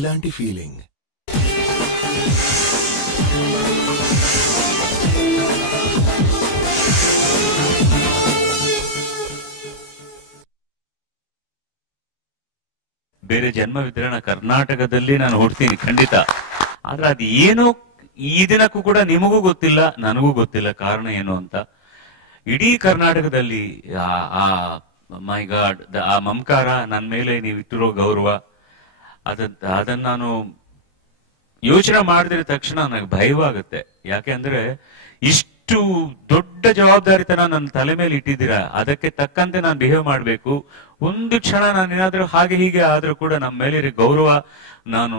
ఇలాంటి ఫీలింగ్. ಬೇರೆ ಜನ್ಮವಿದ್ರೆ ನಾನು ಕರ್ನಾಟಕದಲ್ಲಿ ನಾನು ಹುಡ್ತೀನಿ ಖಂಡಿತ. ಆದ್ರೆ ಅದು ಏನೋ ಈ ದಿನಕ್ಕೂ ಕೂಡ ನಿಮಗೂ ಗೊತ್ತಿಲ್ಲ, ನನಗೂ ಗೊತ್ತಿಲ್ಲ ಕಾರಣ ಏನು ಅಂತ. ಇಡೀ ಕರ್ನಾಟಕದಲ್ಲಿ ಮೈ ಗಾಡ್, ಆ ಮಮಕಾರ, ನನ್ನ ಮೇಲೆ ನೀವು ಇಟ್ಟಿರೋ ಗೌರವ, ಅದನ್ನ ನಾನು ಯೋಚನೆ ಮಾಡಿದ್ರೆ ತಕ್ಷಣ ನನಗೆ ಭಯವಾಗುತ್ತೆ. ಯಾಕೆ ಅಂದ್ರೆ ಇಷ್ಟು ದೊಡ್ಡ ಜವಾಬ್ದಾರಿತನ ನನ್ನ ತಲೆ ಮೇಲೆ ಇಟ್ಟಿದ್ದೀರಾ, ಅದಕ್ಕೆ ತಕ್ಕಂತೆ ನಾನು ಬಿಹೇವ್ ಮಾಡಬೇಕು. ಒಂದು ಕ್ಷಣ ನಾನು ಏನಾದ್ರೂ ಹಾಗೆ ಹೀಗೆ ಆದ್ರೂ ಕೂಡ ನಮ್ಮ ಮೇಲೆ ಗೌರವ ನಾನು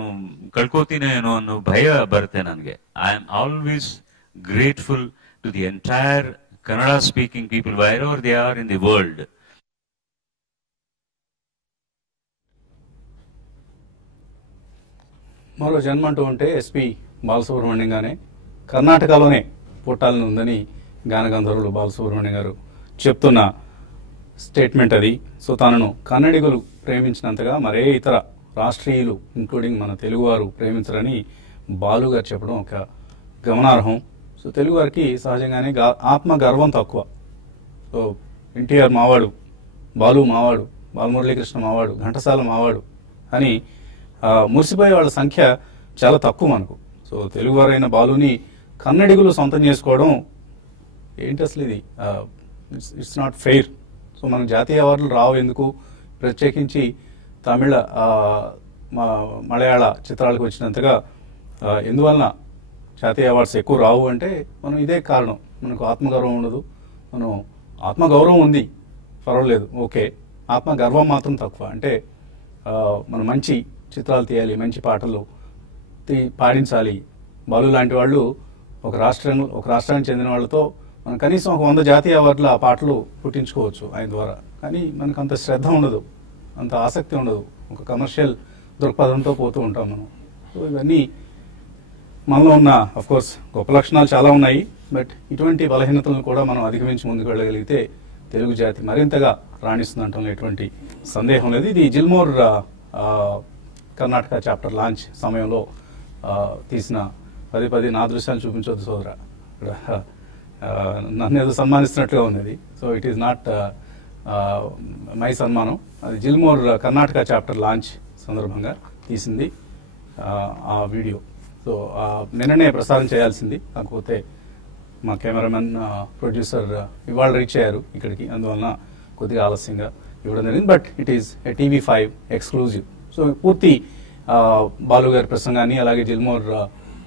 ಕಳ್ಕೋತೀನಿ ಏನೋ ಅನ್ನೋ ಭಯ ಬರುತ್ತೆ ನನಗೆ. I am always grateful to the entire Kannada speaking people wherever they are in the world. మరో జన్మ అంటూ ఉంటే ఎస్పి బాలసుబ్రహ్మణ్యం గానే కర్ణాటకలోనే పుట్టాలని ఉందని గానగంధర్వులు బాలసుబ్రహ్మణ్యం గారు చెప్తున్న స్టేట్మెంట్ అది. సో తనను కన్నడిగులు ప్రేమించినంతగా మరే ఇతర రాష్ట్రీయులు ఇంక్లూడింగ్ మన తెలుగువారు ప్రేమించరని బాలు గారు చెప్పడం ఒక గమనార్హం. సో తెలుగు వారికి సహజంగానే ఆత్మ గర్వం తక్కువ. సో ఎన్టీఆర్ మావాడు, బాలు మావాడు, బాలమురళీకృష్ణ మావాడు, ఘంటసాల మావాడు అని మురిసిపోయే వాళ్ళ సంఖ్య చాలా తక్కువ మనకు. సో తెలుగువారైన బాలుని కన్నడిగులు సొంతం చేసుకోవడం ఏంటి అసలు ఇది? It's not fair. సో మనకు జాతీయ అవార్డులు రావు ఎందుకు? ప్రత్యేకించి తమిళ మలయాళ చిత్రాలకు వచ్చినంతగా ఎందువలన జాతీయ అవార్డ్స్ ఎక్కువ రావు అంటే మనం ఇదే కారణం. మనకు ఆత్మగౌరవం ఉండదు. మనం ఆత్మగౌరవం ఉంది, పర్వాలేదు, ఓకే. ఆత్మగర్వం మాత్రం తక్కువ. అంటే మనం మంచి చిత్రాలు తీయాలి, మంచి పాటలు పాడించాలి. బాలు లాంటి వాళ్ళు ఒక రాష్ట్రానికి చెందిన వాళ్ళతో మనం కనీసం ఒక 100 జాతీయ అవార్డుల ఆ పాటలు పుట్టించుకోవచ్చు ఆయన ద్వారా. కానీ మనకు అంత శ్రద్ధ ఉండదు, అంత ఆసక్తి ఉండదు. ఒక కమర్షియల్ దృక్పథంతో పోతూ ఉంటాం మనం. సో ఇవన్నీ మనలో ఉన్న అఫ్కోర్స్ గొప్ప లక్షణాలు చాలా ఉన్నాయి. బట్ ఇటువంటి బలహీనతలను కూడా మనం అధిగమించి ముందుకు వెళ్ళగలిగితే తెలుగు జాతి మరింతగా రాణిస్తుందంటంలో ఎటువంటి సందేహం లేదు. ఇది జిల్మోర్ కర్ణాటక చాప్టర్ లాంచ్ సమయంలో తీసిన 10 నా దృశ్యాలు చూపించొద్దు సోదరా, నన్ను ఏదో సన్మానిస్తున్నట్టుగా ఉంది. So it is not my సన్మానం. అది జిల్మోర్ కర్ణాటక చాప్టర్ లాంచ్ సందర్భంగా తీసింది ఆ వీడియో. సో నిన్ననే ప్రసారం చేయాల్సింది, కాకపోతే మా కెమెరామెన్ ప్రొడ్యూసర్ ఇవాళ రీచ్ అయ్యారు ఇక్కడికి, అందువలన కొద్దిగా ఆలస్యంగా ఇవ్వడం జరిగింది. But it is TV5 exclusive. So పూర్తి బాలు గారి ప్రసంగాన్ని అలాగే జిల్మోర్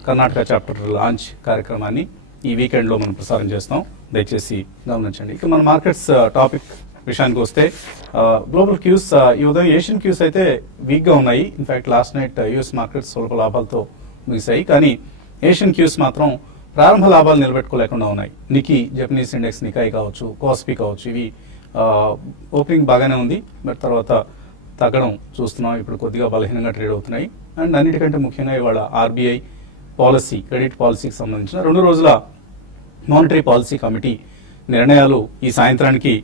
కర్ణాటక చాప్టర్ లాంచ్ కార్యక్రమాన్ని ఈ వీకెండ్లో మనం ప్రసారం చేస్తాం, దయచేసి గమనించండి. ఇక మన మార్కెట్స్ టాపిక్ విషయానికి వస్తే గ్లోబల్ క్యూస్ ఈ ఉదయం ఏషియన్ క్యూస్ అయితే వీక్గా ఉన్నాయి. In fact last night US markets స్వల్ప లాభాలతో ముగిశాయి. కానీ ఏషియన్ క్యూస్ మాత్రం ప్రారంభ లాభాలు నిలబెట్టుకోలేకుండా ఉన్నాయి. నికీ, జపనీస్ ఇండెక్స్ నికాయ్ కావచ్చు, కోస్పీ కావచ్చు, ఇవి ఓపెనింగ్ బాగానే ఉంది, బట్ తర్వాత తగ్గడం చూస్తున్నాం. ఇప్పుడు కొద్దిగా బలహీనంగా ట్రేడ్ అవుతున్నాయి. అండ్ అన్నిటికంటే ముఖ్యంగా ఇవాళ ఆర్బీఐ పాలసీ, క్రెడిట్ పాలసీకి సంబంధించిన 2 రోజుల మానిటరీ పాలసీ కమిటీ నిర్ణయాలు ఈ సాయంత్రానికి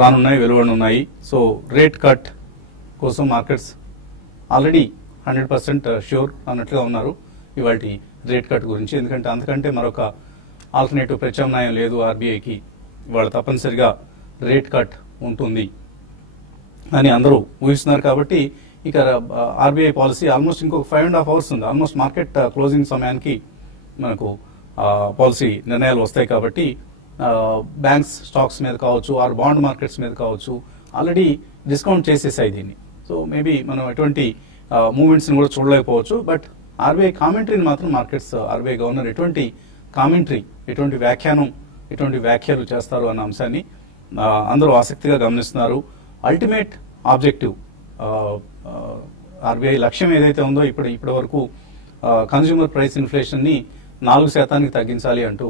రానున్నాయి, వెలువడనున్నాయి. సో రేట్ కట్ కోసం మార్కెట్స్ ఆల్రెడీ 100% ష్యూర్ అన్నట్లుగా ఉన్నారు ఇవాళ రేట్ కట్ గురించి. ఎందుకంటే అంతకంటే మరొక ఆల్టర్నేటివ్ ప్రత్యామ్నాయం లేదు ఆర్బీఐకి. ఇవాళ తప్పనిసరిగా రేట్ కట్ ఉంటుంది అని అందరూ ఊహిస్తున్నారు. కాబట్టి ఇక ఆర్బీఐ పాలసీ ఆల్మోస్ట్ ఇంకొక 5.5 hours ఉంది. ఆల్మోస్ట్ మార్కెట్ క్లోజింగ్ సమయానికి మనకు పాలసీ నిర్ణయాలు వస్తాయి. కాబట్టి బ్యాంక్స్ స్టాక్స్ మీద కావచ్చు, ఆర్ బాండ్ మార్కెట్స్ మీద కావచ్చు, ఆల్రెడీ డిస్కౌంట్ చేసేసాయి దీన్ని. సో మేబీ మనం ఎటువంటి మూవ్మెంట్స్ ని కూడా చూడలేకపోవచ్చు. బట్ ఆర్బీఐ కామెంటరీని మాత్రం మార్కెట్స్, ఆర్బీఐ గవర్నర్ ఎటువంటి కామెంటరీ, ఎటువంటి వ్యాఖ్యానం, ఎటువంటి వ్యాఖ్యలు చేస్తారు అన్న అంశాన్ని అందరూ ఆసక్తిగా గమనిస్తున్నారు. అల్టిమేట్ ఆబ్జెక్టివ్ ఆర్బీఐ లక్ష్యం ఏదైతే ఉందో ఇప్పటి వరకు కన్స్యూమర్ ప్రైస్ ఇన్ఫ్లేషన్ ని 4% తగ్గించాలి అంటూ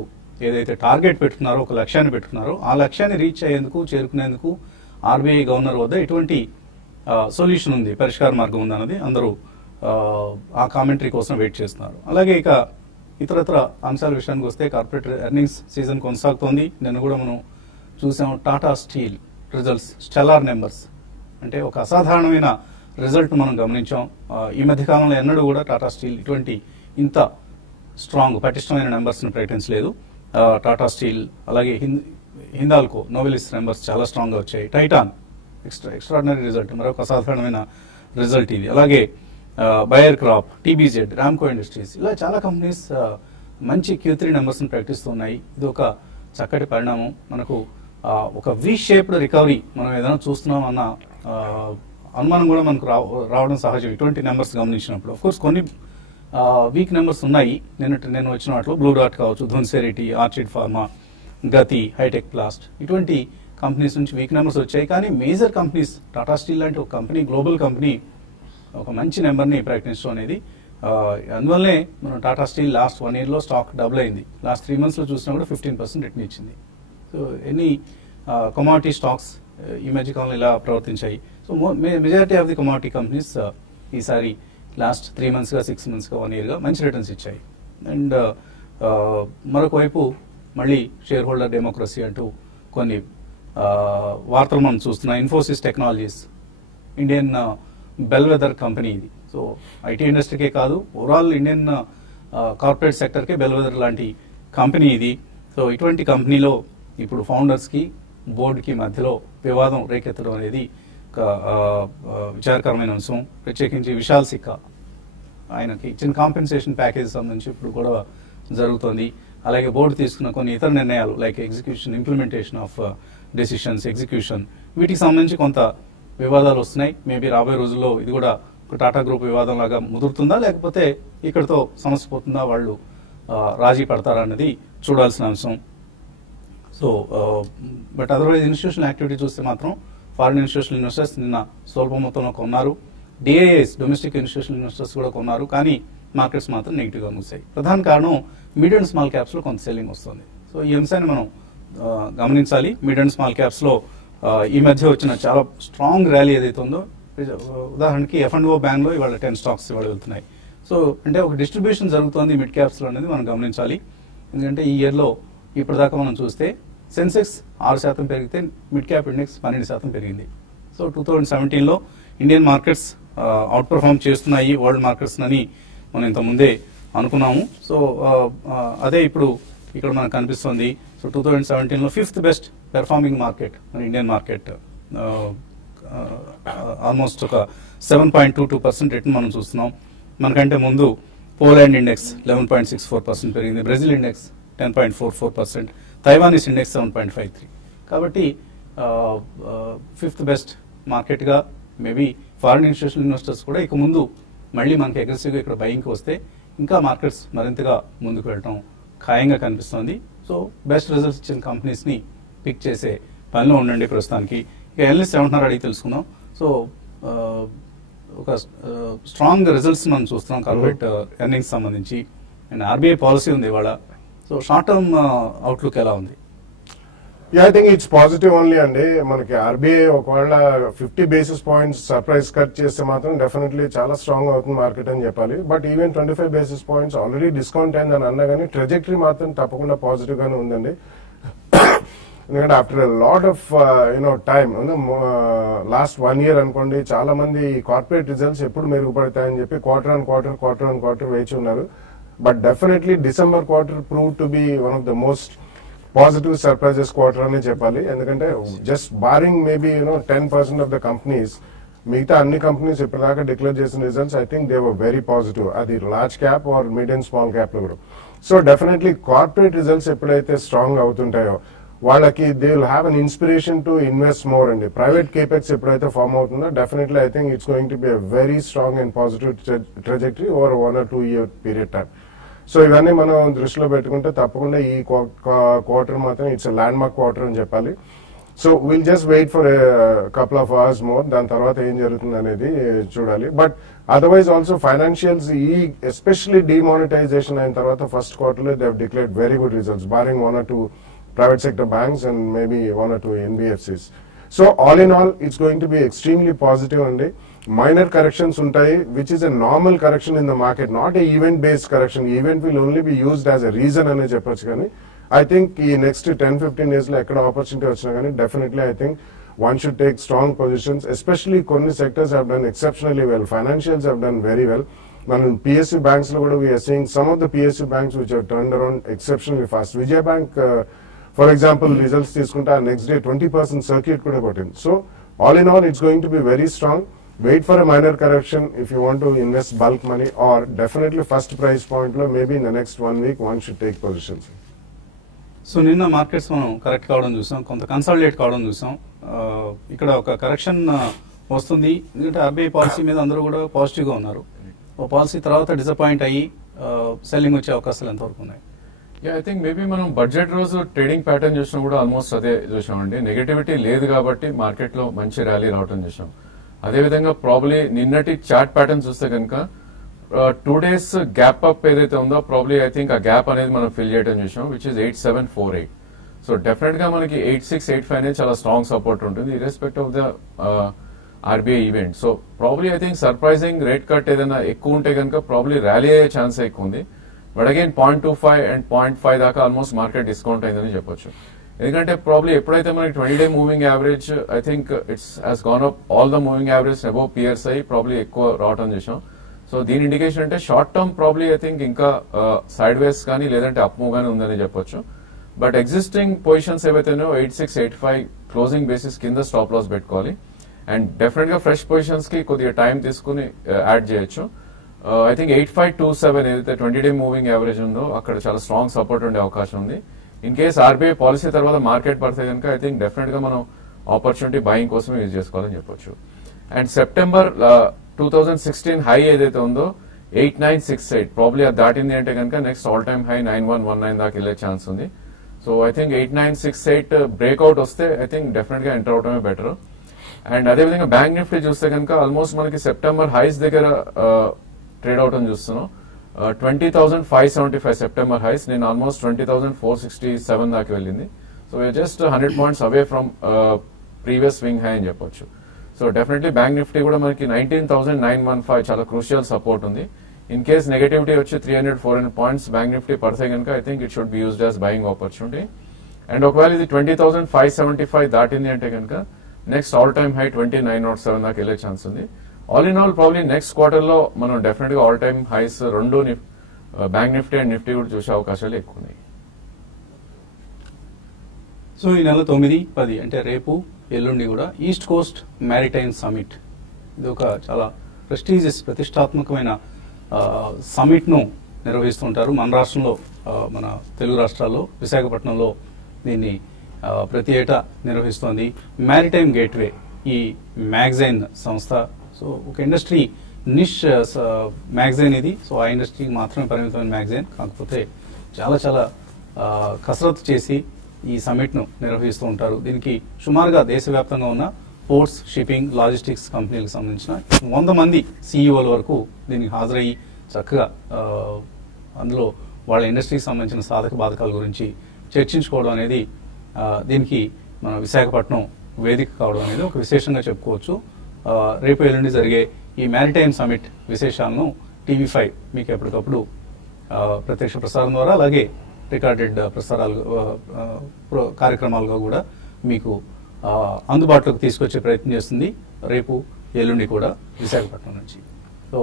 ఏదైతే టార్గెట్ పెట్టుకున్నారో, ఒక లక్ష్యాన్ని పెట్టుకున్నారో, ఆ లక్ష్యాన్ని రీచ్ అయ్యేందుకు, చేరుకునేందుకు ఆర్బీఐ గవర్నర్ వద్ద ఎటువంటి సొల్యూషన్ ఉంది, పరిష్కార మార్గం ఉంది అన్నది అందరూ ఆ కామెంటరీ కోసం వెయిట్ చేస్తున్నారు. అలాగే ఇక ఇతరత్ర అంశాల విషయానికి వస్తే కార్పొరేట్ ఎర్నింగ్స్ సీజన్ కొనసాగుతోంది. నిన్న కూడా మనం చూసాం Tata steel results, stellar numbers, అంటే ఒక అసాధారణమైన రిజల్ట్ మనం గమనించాం. ఈ మధ్య కాలంలో ఎన్నడూ కూడా టాటా స్టీల్ ఇటువంటి ఇంత స్ట్రాంగ్ పటిష్టమైన నెంబర్స్ని ప్రకటించలేదు. టాటా స్టీల్ అలాగే హిందాల్కో నోవెలిస్ నెంబర్స్ చాలా స్ట్రాంగ్గా వచ్చాయి. టైటాన్ ఎక్స్ట్రాడినరీ రిజల్ట్, మరొక అసాధారణమైన రిజల్ట్ ఇది. అలాగే buyer crop, TBZ, Ramco industries, ఇలా చాలా కంపెనీస్ మంచి Q3 నెంబర్స్ని ప్రకటిస్తున్నాయి. ఇది ఒక చక్కటి పరిణామం. మనకు ఒక వి షేప్డ్ రికవరీ మనం ఏదైనా చూస్తున్నాం అన్న అనుమానం కూడా మనకు రావడం సహజం ఇటువంటి నెంబర్స్ గమనించినప్పుడు. అఫ్కోర్స్ కొన్ని వీక్ నెంబర్స్ ఉన్నాయి. నేను వచ్చిన వాటిలో బ్లూ డాట్ కావచ్చు, ధున్సెరిటీ, ఆర్చిడ్ ఫార్మా, గతి, హైటెక్ ప్లాస్ట్, ఇటువంటి కంపెనీస్ నుంచి వీక్ నెంబర్స్ వచ్చాయి. కానీ మేజర్ కంపెనీస్, టాటా స్టీల్ లాంటి ఒక కంపెనీ, గ్లోబల్ కంపెనీ ఒక మంచి నెంబర్ని ప్రకటించడం అనేది, అందువల్లనే మనం టాటా స్టీల్ లాస్ట్ 1 yearలో స్టాక్ డబుల్ అయింది. లాస్ట్ 3 monthsలో చూసినా కూడా 15% రిటర్న్ ఇచ్చింది. సో ఎనీ కమాడిటీ స్టాక్స్ ఈ మధ్య కాలంలో ఇలా ప్రవర్తించాయి. So majority of the commodity companies ఈసారి లాస్ట్ 3 monthsగా 6 monthsగా 1 yearగా మంచి రిటర్న్స్ ఇచ్చాయి. అండ్ మరొక వైపు మళ్ళీ షేర్ హోల్డర్ డెమోక్రసీ అంటూ కొన్ని వార్తలు మనం చూస్తున్నాం. Infosys technologies, Indian Belvedere company ఇది. సో ఐటీ ఇండస్ట్రీకే కాదు, ఓవరాల్ ఇండియన్ కార్పొరేట్ సెక్టర్కే బెల్వెదర్ లాంటి కంపెనీ ఇది. సో ఇటువంటి కంపెనీలో ఇప్పుడు ఫౌండర్స్కి బోర్డుకి మధ్యలో వివాదం రేకెత్తడం అనేది ఒక విచారకరమైన అంశం. ప్రత్యేకించి విశాల్ సిక్కా, ఆయనకి ఇచ్చిన కాంపెన్సేషన్ ప్యాకేజ్ సంబంధించి ఇప్పుడు గొడవ జరుగుతోంది. అలాగే బోర్డు తీసుకున్న కొన్ని ఇతర నిర్ణయాలు like execution, implementation of decisions, execution, వీటికి సంబంధించి కొంత వివాదాలు వస్తున్నాయి. మేబీ రాబోయే రోజుల్లో ఇది కూడా ఒక టాటా గ్రూప్ వివాదం లాగా ముదురుతుందా, లేకపోతే ఇక్కడితో సమస్య పోతుందా, వాళ్ళు రాజీ పడతారా అన్నది చూడాల్సిన అంశం. So but otherwise institutional activity చూస్తే మాత్రం ఫారిన్ ఇన్స్టిట్యూషనల్ ఇన్వెస్టర్స్ నిన్న స్వల్ప మొత్తంలో కొన్నారు. డిఐఎస్, డొమెస్టిక్ ఇన్స్టిట్యూషనల్ ఇన్వెస్టర్స్ కూడా కొన్నారు. కానీ మార్కెట్స్ మాత్రం నెగిటివ్గా మూసాయి. ప్రధాన కారణం మిడ్ అండ్ స్మాల్ క్యాప్స్లో కొంత సెల్లింగ్ వస్తుంది. సో ఈ అంశాన్ని మనం గమనించాలి. మిడ్ అండ్ స్మాల్ క్యాప్స్లో ఈ మధ్య వచ్చిన చాలా స్ట్రాంగ్ ర్యాలీ ఏదైతే ఉందో, ఉదాహరణకి F&O బ్యాంక్లో ఇవాళ 10 స్టాక్స్ ఇవాళ వెళ్తున్నాయి. సో అంటే ఒక డిస్ట్రిబ్యూషన్ జరుగుతోంది మిడ్ క్యాప్స్లో అనేది మనం గమనించాలి. ఎందుకంటే ఈ ఇయర్లో ఇప్పటిదాకా మనం చూస్తే సెన్సెక్స్ 6% పెరిగితే మిడ్ క్యాప్ ఇండెక్స్ 12% పెరిగింది. సో 2017లో ఇండియన్ మార్కెట్స్ అవుట్ పర్ఫార్మ్ చేస్తున్నాయి వరల్డ్ మార్కెట్స్ అని మనం ఇంతకుముందే అనుకున్నాము. సో అదే ఇప్పుడు ఇక్కడ మనకు కనిపిస్తుంది. సో 2017లో 5th బెస్ట్ పెర్ఫార్మింగ్ మార్కెట్ మన ఇండియన్ మార్కెట్, ఆల్మోస్ట్ ఒక 7.22% రిటర్న్ మనం చూస్తున్నాం. మనకంటే ముందు పోలాండ్ ఇండెక్స్ 11.64% పెరిగింది, బ్రెజిల్ ఇండెక్స్ 10.44%, తైవానీస్ ఇండెక్స్ 7.53. కాబట్టి 5th బెస్ట్ మార్కెట్గా మేబీ ఫారిన్ ఇన్స్టిట్యూషనల్ ఇన్వెస్టర్స్ కూడా ఇక ముందు మళ్ళీ మనకి అగ్రెసివ్గా ఇక్కడ బయింగ్కి వస్తే ఇంకా మార్కెట్స్ మరింతగా ముందుకు వెళ్ళటం ఖాయంగా కనిపిస్తోంది. సో బెస్ట్ రిజల్ట్స్ ఇచ్చిన కంపెనీస్ని పిక్ చేసే పనిలో ఉండండి ప్రస్తుతానికి. ఇక ఎనలిస్ట్ ఏమంటున్నారు అడిగి తెలుసుకుందాం. సో ఒక స్ట్రాంగ్ రిజల్ట్స్ మనం చూస్తున్నాం కార్పొరేట్ ఎర్నింగ్స్ సంబంధించి. అండ్ ఆర్బీఐ పాలసీ ఉంది ఇవాళ. సో షార్ట్ టర్మ్ అవుట్లుక్ ఎలా ఉంది? I think it's positive only అండి. మనకి ఆర్బీఐ ఒకవేళ 50 basis points సర్ప్రైజ్ కట్ చేస్తే మాత్రం డెఫినెట్లీ చాలా స్ట్రాంగ్ అవుతుంది మార్కెట్ అని చెప్పాలి. But even 25 basis points already discount అయిందని అన్నా కానీ ట్రెజెక్టరీ మాత్రం తప్పకుండా పాజిటివ్ గానే ఉందండి. ఎందుకంటే after lot of time last 1 year అనుకోండి, చాలా మంది కార్పొరేట్ రిజల్ట్స్ ఎప్పుడు మెరుగుపడతాయని చెప్పి క్వార్టర్ ఆన్ క్వార్టర్ వేచి ఉన్నారు. But definitely December quarter prove to be one of the most positive surprises quarter అని చెప్పాలి. ఎందుకంటే just barring maybe 10% of the companies, మిగతా అన్ని కంపెనీస్ ఇప్పటిదాకా డిక్లేర్ చేసిన results I think they were very positive, అది large cap or mid and small cap లో కూడా. సో డెఫినెట్లీ కార్పొరేట్ రిజల్ట్స్ ఎప్పుడైతే స్ట్రాంగ్ అవుతుంటాయో వాళ్ళకి they will have an inspiration to invest more అండి. ప్రైవేట్ కేపెక్స్ ఎప్పుడైతే ఫార్మ్ అవుతుందో definitely I think it's going to be a very strong and positive trajectory over 1 or 2 year period time. So ఇవన్నీ మనం దృష్టిలో పెట్టుకుంటే తప్పకుండా ఈ క్వార్టర్ మాత్రం ఇట్స్ ల్యాండ్ మార్క్ క్వార్టర్ అని చెప్పాలి. So will just wait for couple of hours more, దాని తర్వాత ఏం జరుగుతుంది అనేది చూడాలి. But otherwise also financials especially demonetisation అయిన తర్వాత ఫస్ట్ క్వార్టర్ లో they have declared very good results barring 1 or 2 private sector banks and maybe 1 or 2 NBFCs. So all in all it's going to be extremely positive andi. Minor corrections untai which is a normal correction in the market, not a event based correction. Event will only be used as a reason ane cheppochu, కానీ I think ఈ next 10-15 days లో ఎక్కడ opportunity వచ్చినా కానీ definitely I think one should take strong positions, especially కొన్ని sectors have done exceptionally well. Financials have done very well. మనం PSU banks లో కూడా we are seeing some of the PSU banks which have turned around exceptionally fast. Vijay Bank, for example, results తీసుకుంటే next day 20% circuit కూడా కొట్టింది. So all in all, it's going to be very strong. Wait for a minor correction if you want to invest bulk money, or definitely first price point lo maybe in the next 1 week one should take positions. So నిన్న markets మనం correct కావడం చూసాం, కొంత consolidate కావడం చూసాం. ఇక్కడ ఒక correction వస్తుంది, ఎందుకంటే ఆర్బీఐ పాలసీ మీద అందరూ కూడా పాజిటివ్గా ఉన్నారు. ఓ పాలసీ తర్వాత డిసప్పాయింట్ అయ్యి సెల్లింగ్ వచ్చే అవకాశాలు ఎంతవరకు ఉన్నాయి? ఐ థింక్ మేబీ మనం బడ్జెట్ రోజు ట్రేడింగ్ ప్యాటర్న్ చూసినా కూడా ఆల్మోస్ట్ అదే చూసామండి. నెగటివిటీ లేదు కాబట్టి మార్కెట్ లో మంచి ర్యాలీ రావడం చూసాం. అదేవిధంగా ప్రాబ్లీ నిన్నటి చార్ట్ ప్యాటర్న్ చూస్తే కనుక 2 days గ్యాప్ అప్ ఏదైతే ఉందో ప్రాబ్లీ ఐ థింక్ ఆ గ్యాప్ అనేది మనం ఫిల్ చేయడం చూసాం, విచ్ ఇస్ 8748. సో డెఫినెట్ గా మనకి 8685 అనేది చాలా స్ట్రాంగ్ సపోర్ట్ ఉంటుంది irrespective of the RBI event. So probably I think surprising rate cut ఏదైనా ఎక్కువ ఉంటే కనుక ప్రాబ్లీ ర్యాలీ అయ్యే ఛాన్స్ ఎక్కువ ఉంది. బట్ అగైన్ 0.25 అండ్ 0.5 దాకా ఆల్మోస్ట్ మార్కెట్ డిస్కౌంట్ అయిందని చెప్పొచ్చు. ఎందుకంటే ప్రాబ్లీ ఎప్పుడైతే మనకి 20-day moving average I think it's has gone up, all the moving average above pierce అయ్యి ప్రాబ్లీ ఎక్కువ రావటం చేసాం. సో దీని ఇండికేషన్ అంటే short term probably I think ఇంకా సైడ్ వేస్ కానీ లేదంటే అప్ మూవ్ గానీ ఉందని చెప్పొచ్చు. బట్ ఎగ్జిస్టింగ్ పొజిషన్స్ ఏవైతేనో 8685 క్లోజింగ్ బేసిస్ కింద స్టాప్ లాస్ పెట్టుకోవాలి. అండ్ డెఫినెట్ గా ఫ్రెష్ పొజిషన్స్ కి కొద్దిగా టైం తీసుకుని యాడ్ చేయొచ్చు. ఐ థింక్ 8527 ఏదైతే 20-day మూవింగ్ యావరేజ్ ఉందో అక్కడ చాలా స్ట్రాంగ్ సపోర్ట్ ఉండే అవకాశం ఉంది. ఇన్ కేస్ ఆర్బీఐ పాలసీ తర్వాత మార్కెట్ పడితే కనుక ఐ థింక్ డెఫినెట్ గా మనం ఆపర్చునిటీ బయింగ్ కోసం యూజ్ చేసుకోవాలని చెప్పొచ్చు. అండ్ సెప్టెంబర్ 2016 హై ఏదైతే ఉందో 8968 ప్రాబ్లీ అది దాటింది అంటే కనుక నెక్స్ట్ ఆల్ టైమ్ హై 9119 దాకా వెళ్ళే ఛాన్స్ ఉంది. సో ఐ థింక్ 8968 బ్రేక్అవుట్ వస్తే ఐ థింక్ డెఫినెట్ గా ఎంటర్ అవడమే బెటర్. అండ్ అదేవిధంగా బ్యాంక్ నిఫ్టీ చూస్తే కనుక ఆల్మోస్ట్ మనకి సెప్టెంబర్ హైస్ దగ్గర ట్రేడ్ అవటం చూస్తున్నాం. 20,575 సెప్టెంబర్ హైస్, నేను ఆల్మోస్ట్ 20,467 దాకా వెళ్ళింది. So just 100 points away from previous swing high అని చెప్పొచ్చు. సో డెఫినెట్లీ బ్యాంక్ నిఫ్టీ కూడా మనకి 19,915 చాలా క్రూషియల్ సపోర్ట్ ఉంది. ఇన్ కేస్ నెగటివిటీ వచ్చి 300-400 points బ్యాంక్ నిఫ్టీ పడితే కనుక I think it should be used as buying opportunity. And ఒకవేళ ఇది 20,575 దాటింది అంటే కనుక నెక్స్ట్ ఆల్ టైమ్ హై 2907 దాకా వెళ్ళే ఛాన్స్ ఉంది. All in all probably next quarter లో మనం డెఫినెట్ గా ఆల్ టైమ్ హైస్ రెండు బ్యాంక్ నిఫ్టీ అండ్ నిఫ్టీ కూడా చూసే అవకాశాలు ఎక్కువ ఉన్నాయి. సో ఈ నెల 9, 10 అంటే రేపు ఎల్లుండి కూడా ఈస్ట్ కోస్ట్ మ్యారిటైమ్ సమిట్, ఇది ఒక చాలా ప్రెస్టీజియస్ ప్రతిష్టాత్మకమైన సమిట్ ను నిర్వహిస్తుంటారు. మన రాష్ట్రంలో, మన తెలుగు రాష్ట్రాల్లో విశాఖపట్నంలో దీన్ని ప్రతి ఏటా నిర్వహిస్తోంది. మ్యారిటైమ్ గేట్వే ఈ మ్యాగజైన్ సంస్థ. సో ఒక ఇండస్ట్రీ నిష్ మ్యాగజైన్ ఇది. సో ఆ ఇండస్ట్రీకి మాత్రమే పరిమితమైన మ్యాగజైన్, కాకపోతే చాలా చాలా కసరత్తు చేసి ఈ సమిట్ ను నిర్వహిస్తూ ఉంటారు. దీనికి సుమారుగా దేశవ్యాప్తంగా ఉన్న పోర్ట్స్, షిప్పింగ్, లాజిస్టిక్స్ కంపెనీలకు సంబంధించిన 100 మంది సీఈఓల వరకు దీనికి హాజరయ్యి చక్కగా అందులో వాళ్ళ ఇండస్ట్రీకి సంబంధించిన సాధక బాధకాల గురించి చర్చించుకోవడం అనేది దీనికి మన విశాఖపట్నం వేదిక కావడం అనేది ఒక విశేషంగా చెప్పుకోవచ్చు. రేపు ఎల్లుండి జరిగే ఈ మ్యారిటైమ్ సమిట్ విశేషాలను TV5 మీకు ఎప్పటికప్పుడు ప్రత్యక్ష ప్రసారం ద్వారా అలాగే రికార్డెడ్ ప్రసారాలు కార్యక్రమాలుగా కూడా మీకు అందుబాటులోకి తీసుకొచ్చే ప్రయత్నం చేస్తుంది రేపు ఎల్లుండి కూడా విశాఖపట్నం నుంచి. సో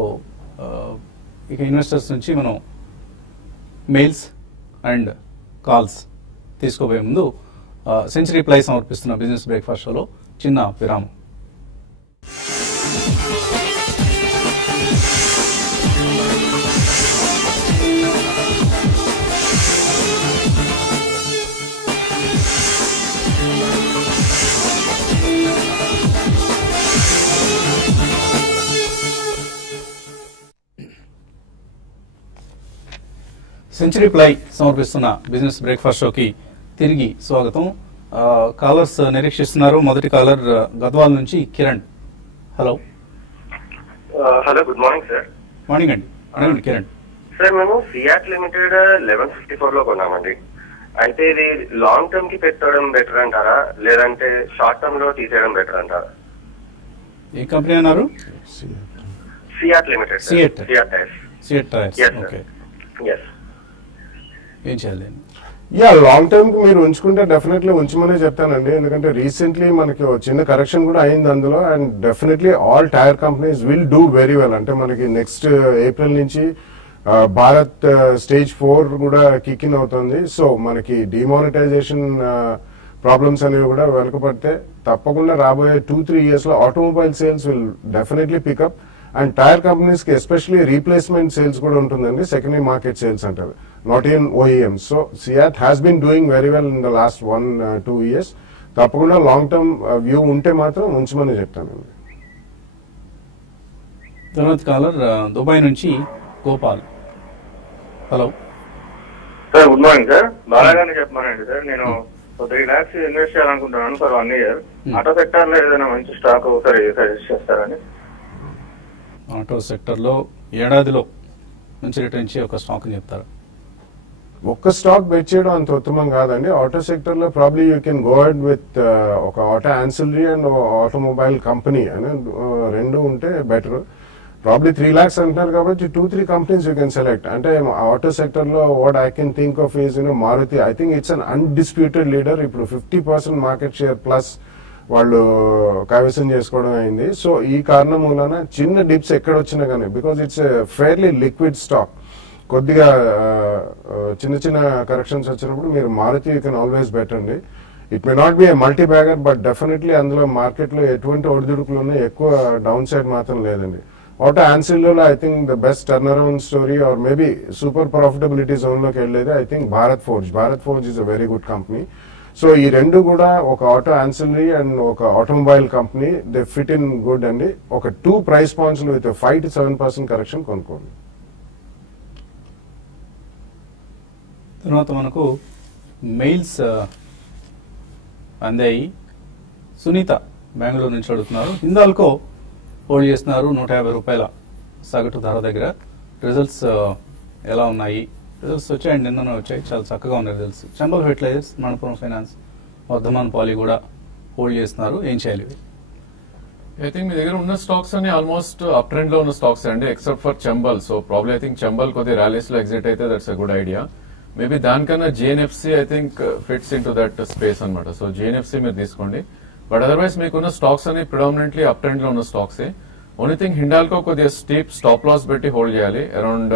ఇక ఇన్వెస్టర్స్ నుంచి మనం మెయిల్స్ అండ్ కాల్స్ తీసుకోబోయే ముందు సెంచరీ ప్లై సమర్పిస్తున్న బిజినెస్ బ్రేక్ఫాస్ట్ షోలో చిన్న విరామం. సెంచరీ ప్లై సమర్పిస్తున్న బిజినెస్ బ్రేక్ఫాస్ట్ షోకి తిరిగి స్వాగతం. కాలర్స్ నిరీక్షిస్తున్నారు. మొదటి కాలర్ గద్వాల్ నుంచి Kiran. Hello. Hello, good morning sir. Morning అండి. అడగండి కిరణ్. సార్, మేము ఫియాట్ లిమిటెడ్ 1154 లో కొన్నామండి. అయితే ఇది లాంగ్ టర్మ్ కి పెట్టడం బెటర్ అంటారా, లేదంటే షార్ట్ టర్మ్ లో తీసేయడం బెటర్ అంటారా? ఏ కంపెనీ అన్నారు? Fiat limited. CEAT tyres. Okay. Yes. ఏం చేయాలి? యా లాంగ్ టర్మ్ కి మీరు ఉంచుకుంటే డెఫినెట్లీ ఉంచమనే చెప్తానండి. ఎందుకంటే రీసెంట్లీ మనకి చిన్న కరెక్షన్ కూడా అయింది అందులో. And definitely all tyre companies will do very well. అంటే మనకి నెక్స్ట్ ఏప్రిల్ నుంచి భారత్ స్టేజ్ 4 కూడా కిక్ ఇన్ అవుతుంది. సో మనకి డిమానిటైజేషన్ ప్రాబ్లమ్స్ అనేవి కూడా వెనుకబడితే తప్పకుండా రాబోయే 2-3 years లో automobile sales will definitely pick up. And tyre companies కి ఎస్పెషలీ రీప్లేస్మెంట్ సేల్స్ కూడా ఉంటుందండి. సెకండరీ మార్కెట్ సేల్స్ అంటారు, not in OEM. So CEAT has been doing very well in the last 1-2 years. తప్పకుండా లాంగ్ టర్మ్ వ్యూ ఉంటే మాత్రం ఉంచమని చెప్తానండి. తర్వాత కాలర్ దుబాయ్ నుంచి Gopal. Hello sir, good morning sir. బాలాగానే చెప్పమానండి సార్. నేను 3 lakhs ఇన్వెస్ట్ చేయాలనుకుంటున్నాను ఫర్ 1 year. ఆటో సెక్టర్ లో ఏదైనా మంచి స్టాక్ ఒకసారి సజెస్ట్ చేస్తారని. ఆటో సెక్టర్లో ఏడాదిలో మంచి రిటర్న్ ఇచ్చే ఒక స్టాక్ చెప్తారు. ఒక్క స్టాక్ బెట్ చేయడం అంత ఉత్తమం కాదండి. ఆటో సెక్టర్ లో probably you can go ahead with ఒక auto ancillary and automobile company అని రెండు ఉంటే బెటర్. ప్రాబ్లీ 3 lakhs అంటున్నారు కాబట్టి 2-3 కంపెనీస్ యూ కెన్ సెలెక్ట్. అంటే ఆటో సెక్టర్ లో what I can think of is Maruti. I think it's an undisputed leader. ఇప్పుడు 50% market share plus వాళ్ళు కైవసం చేసుకోవడం అయింది. సో ఈ కారణం మూలన చిన్న డిప్స్ ఎక్కడ వచ్చినా కానీ, because it's fairly liquid stock, కొద్దిగా చిన్న చిన్న కరెక్షన్స్ వచ్చినప్పుడు మీరు Maruti you can always bet అండి. It may not be a multi bagger, but definitely అందులో మార్కెట్ లో ఎటువంటి ఒడిదుడుకులు ఉన్నాయి, ఎక్కువ డౌన్ సైడ్ మాత్రం లేదండి. ఆటో యాన్సిల్లో I think the best turn around story or maybe super profitability zone లోకి వెళ్ళేది I think Bharat Forge is a very good company. So ఈ రెండు కూడా ఒక ఆటో యాన్సిలరీ అండ్ ఒక automobile company, they fit in good అండి. ఒక 2 price points with 5 to 7% correction కొనుక్కోండి. తర్వాత మనకు మెయిల్స్ అందాయి. సునీత బెంగళూరు నుంచి అడుగుతున్నారు. హిందాల్కో హోల్డ్ చేస్తున్నారు 150 రూపాయల సగటు ధర దగ్గర. రిజల్ట్స్ ఎలా ఉన్నాయి? రిజల్ట్స్ వచ్చాయండి, నిన్న వచ్చాయి, చాలా చక్కగా ఉన్నాయి results. Chambal fertilisers, Manappuram finance, Vardhman poly కూడా హోల్డ్ చేస్తున్నారు. ఏం చేయాలి? ఐ థింక్ మీ దగ్గర ఉన్న స్టాక్స్ అన్ని ఆల్మోస్ట్ అప్ ట్రెండ్ లో ఉన్న స్టాక్స్ అండి, except for Chambal. So probably I think Chambal కొద్దిగా ర్యాలీస్ లో ఎగ్జిట్ అయితే that's a good idea. Maybe దానికన్నా JNFC I think fits in to that space అనమాట. సో JNFC మీరు తీసుకోండి. బట్ అదర్వైజ్ మీకున్న స్టాక్స్ అన్ని ప్రిడామినెంట్లీ అప్ ట్రెండ్ లో ఉన్న స్టాక్సే. ఓన్లీ థింగ్ హిండాల్కో కొద్దిగా స్టీప్ స్టాప్ లాస్ పెట్టి హోల్డ్ చేయాలి. అరౌండ్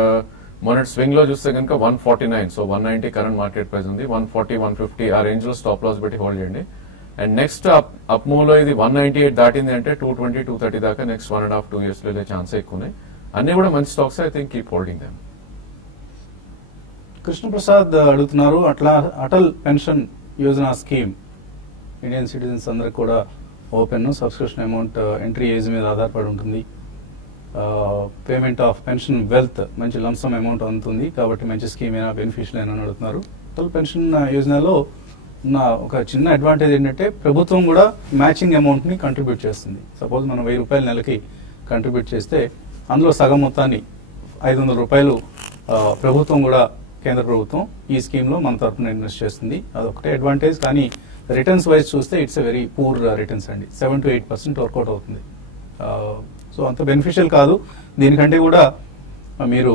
మొన్నటి స్వింగ్ లో చూస్తే కనుక 149, సో 190 కరెంట్ మార్కెట్ ప్రైస్ ఉంది. 140, 150 ఆ రేంజ్ లో స్టాప్ లాస్ పెట్టి హోల్డ్ చేయండి. అండ్ నెక్స్ట్ అప్ మూవ్ లో ఇది 198 దాటింది అంటే 220, 230 దాకా నెక్స్ట్ 1.5-2 years లో వెళ్ళే ఛాన్స్ ఎక్కువ ఉన్నాయి. అన్ని కూడా మంచి stocks, I think keep holding them. Krishnaprasad అడుగుతున్నారు, Atal pension Yojana scheme Indian citizens అందరికి కూడా open. Subscription amount entry age మీద ఆధారపడి ఉంటుంది. పేమెంట్ ఆఫ్ పెన్షన్ వెల్త్ మంచి లంసమ్ అమౌంట్ అందుతుంది కాబట్టి మంచి స్కీమ్ అయినా బెనిఫిషియల్ అయినా అడుగుతున్నారు. అటల్ పెన్షన్ యోజనలో ఉన్న ఒక చిన్న అడ్వాంటేజ్ ఏంటంటే ప్రభుత్వం కూడా మ్యాచింగ్ అమౌంట్ ని కంట్రిబ్యూట్ చేస్తుంది. సపోజ్ మనం 1000 రూపాయలు నెలకి కంట్రిబ్యూట్ చేస్తే అందులో సగం మొత్తాన్ని 500 రూపాయలు ప్రభుత్వం కూడా, కేంద్ర ప్రభుత్వం ఈ స్కీమ్ లో మన తరఫున ఇన్వెస్ట్ చేస్తుంది. అదొకటే అడ్వాంటేజ్. కానీ రిటర్న్స్ వైజ్ చూస్తే it's a very poor returns అండి. 7 to 8% వర్కౌట్ అవుతుంది. సో అంత బెనిఫిషియల్ కాదు. దీనికంటే కూడా మీరు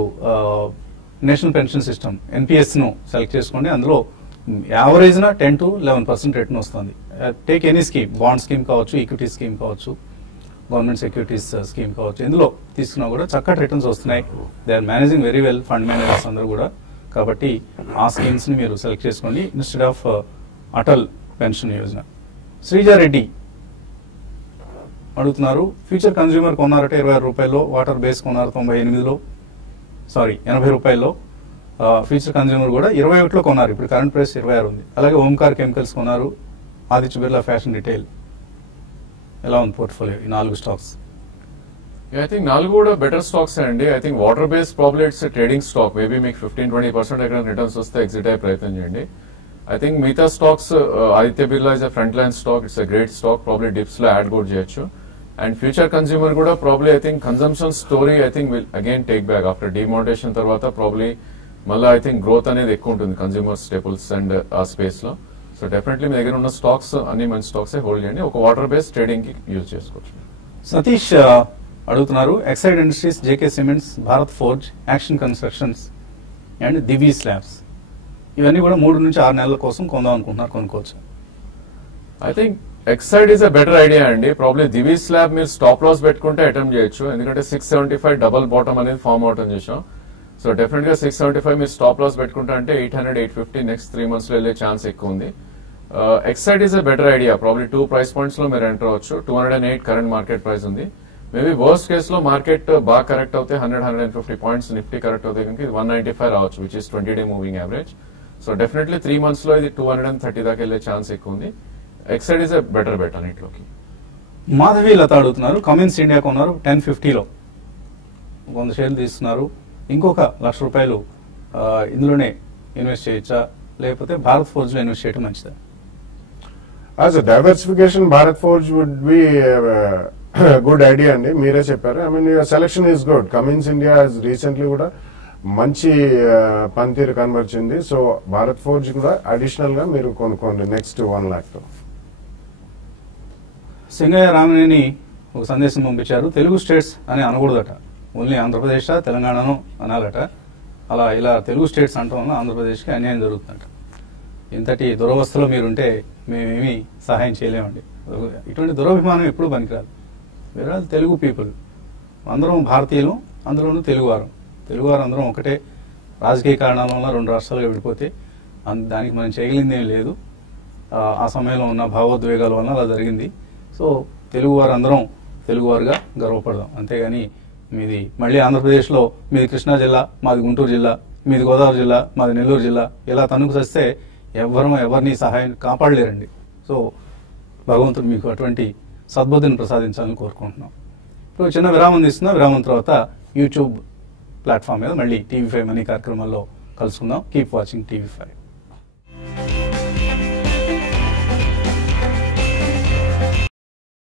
నేషనల్ పెన్షన్ సిస్టమ్ NPS ను సెలెక్ట్ చేసుకోండి. అందులో యావరేజ్ న 10 to 11% రిటర్న్ వస్తుంది. Take any scheme, bond scheme కావచ్చు, ఈక్విటీ స్కీమ్ కావచ్చు, గవర్నమెంట్ సెక్యూరిటీస్ స్కీమ్ కావచ్చు, ఎందులో తీసుకున్నా కూడా చక్కటి రిటర్న్స్ వస్తున్నాయి. They are managing very well, fund managers అందరూ కూడా. కాబట్టి ఆ స్కీమ్స్ ని మీరు సెలెక్ట్ చేసుకోండి instead of Atal pension Yojana. Sreeja Reddy అడుగుతున్నారు, ఫ్యూచర్ కన్స్యూమర్ కొన్నారట 26 రూపాయల్లో, వాటర్ బేస్ కొన్నారు 80 రూపాయల్లో. ఫ్యూచర్ కన్స్యూమర్ కూడా 21లో కొన్నారు. ఇప్పుడు కరెంట్ ప్రైస్ 26 ఉంది. అలాగే ఓంకార్ కెమికల్స్ కొన్నారు, ఆదిత్య బిర్లా ఫ్యాషన్ రిటైల్. ఎలా ఉంది పోర్ట్ఫోలియో ఈ 4 స్టాక్స్? ఐ థింక్ 4 కూడా బెటర్ స్టాక్స్ అండి. I think water base probably it's trading stock. Maybe మీకు 15-20% ఎక్కడ రిటర్న్స్ వస్తే ఎగ్జిట్ అయ్యే ప్రయత్నం చేయండి. ఐ థింక్ మిగతా stocks, Aditya Birla is a front line stock, it's a great stock, probably dips లో యాడ్ కూడా చేయొచ్చు. అండ్ ఫ్యూచర్ కన్స్యూమర్ కూడా probably I think consumption story I think will again take back after demonetisation తర్వాత. Probably మళ్ళీ I think growth అనేది ఎక్కువ ఉంటుంది consumer staples and ఆ స్పేస్ లో. సో డెఫినెట్లీ మీ దగ్గర ఉన్న స్టాక్స్ అన్ని మంచి స్టాక్స్ హోల్డ్ చేయండి. ఒక వాటర్ బేస్ ట్రేడింగ్ కి యూజ్ చేసుకోవచ్చు. సతీష్ అడుగుతున్నారు, Exide industries, JK cements, Bharat forge, action constructions and Divi slabs ఇవన్నీ కూడా 3 నుంచి 6 నెలల కోసం కొందాం అనుకుంటున్నారు, కొనుక్కోవచ్చు. I think Exide is a better idea అండి. ప్రాబ్లీ దివీ స్లాబ్ మీరు స్టాప్ లాస్ పెట్టుకుంటే అటెంప్ట్ చేయొచ్చు, ఎందుకంటే 675 డబల్ బాటమ్ అనేది ఫార్మ్ అవుట్ అని చేసాం. సో డెఫినెట్ గా 675 మీరు స్టాప్ లాస్ పెట్టుకుంటే అంటే 800, 850 నెక్స్ట్ 3 months లో వెళ్ళే ఛాన్స్ ఎక్కువ ఉంది. Exide is a better idea. Probably 2 price points లో మీరు ఎంటర్ అవ్వచ్చు. 208 కరెంట్ మార్కెట్ ప్రైస్ ఉంది. మేబీ వర్స్ట్ కేస్ లో మార్కెట్ బాగా కరెక్ట్ అవుతే 100-150 పాయింట్స్ నిఫ్టీ కరెక్ట్ అవుతే కనుక ఇది 195 రావచ్చు, which is 20-day moving average. So definitely 3 months లో ఇది 230 దాకా వెళ్ళే ఛాన్స్ ఎక్కువ ఉంది. Exide is a better bet అన్నిట్లోకి. మాధవి లత అడుగుతున్నారు, కమిన్స్ ఇండియా కొన్నారు 1050లో 100 షేర్లు తీస్తున్నారు, ఇంకొక ₹1,00,000 ఇందులోనే ఇన్వెస్ట్ చేయొచ్చా, లేకపోతే భారత్ ఫోర్జ్ లో ఇన్వెస్ట్ చేయడం మంచిదా? As a diversification Bharat Forge would be good idea అండి. మీరే చెప్పారు. I mean your selection is good. Cummins India recently కూడా మంచి పనితీరు కనబరిచింది. సో భారత్ ఫోర్జ్ కూడా అడిషనల్ గా మీరు కొనుక్కోండి నెక్స్ట్ 1 lakh. సింగయ్య రామనేని ఒక సందేశం పంపించారు, తెలుగు స్టేట్స్ అని అనకూడదట, ఓన్లీ ఆంధ్రప్రదేశ్ తెలంగాణను అనాలట. అలా ఇలా తెలుగు స్టేట్స్ అంటాం వల్ల ఆంధ్రప్రదేశ్కి అన్యాయం జరుగుతుందట. ఇంతటి దురవస్థలో మీరుంటే మేమేమీ సహాయం చేయలేమండి. ఇటువంటి దురభిమానం ఎప్పుడూ పనికిరాదు. వేరే తెలుగు పీపుల్ అందరం భారతీయులు, అందులోనూ తెలుగువారం అందరం ఒకటే. రాజకీయ కారణాల వల్ల 2 రాష్ట్రాలుగా విడిపోతే దానికి మనం చేయగలిగింది ఏం లేదు. ఆ సమయంలో ఉన్న భావోద్వేగాల వల్ల అలా జరిగింది. సో తెలుగువారు అందరం తెలుగువారుగా గర్వపడదాం, అంతేగాని మీది మళ్ళీ ఆంధ్రప్రదేశ్లో మీది కృష్ణా జిల్లా, మాది గుంటూరు జిల్లా, మీది గోదావరి జిల్లా, మాది నెల్లూరు జిల్లా, ఇలా తనుకు వస్తే ఎవరిని సహాయం కాపాడలేరండి. సో భగవంతుడు మీకు అటువంటి సద్బుద్ధిని ప్రసాదించాలని కోరుకుంటున్నాం. ఇప్పుడు చిన్న విరామం తీసుకున్నా, విరామం తర్వాత యూట్యూబ్ ప్లాట్ఫామ్ మీద మళ్ళీ TV5 మనీ కార్యక్రమాల్లో కలుసుకుందాం. Keep watching TV5.